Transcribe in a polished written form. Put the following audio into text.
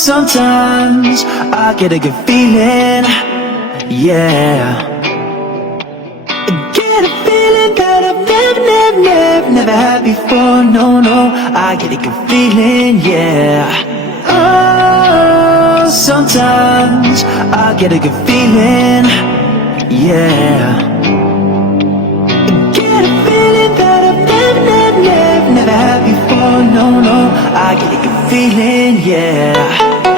Sometimes I get a good feeling, yeah. I get a feeling that I've never had before, no, no. I get a good feeling, yeah. Oh, sometimes I get a good feeling, yeah. I get a feeling that I've never had before, no, no. I get a good feeling, yeah.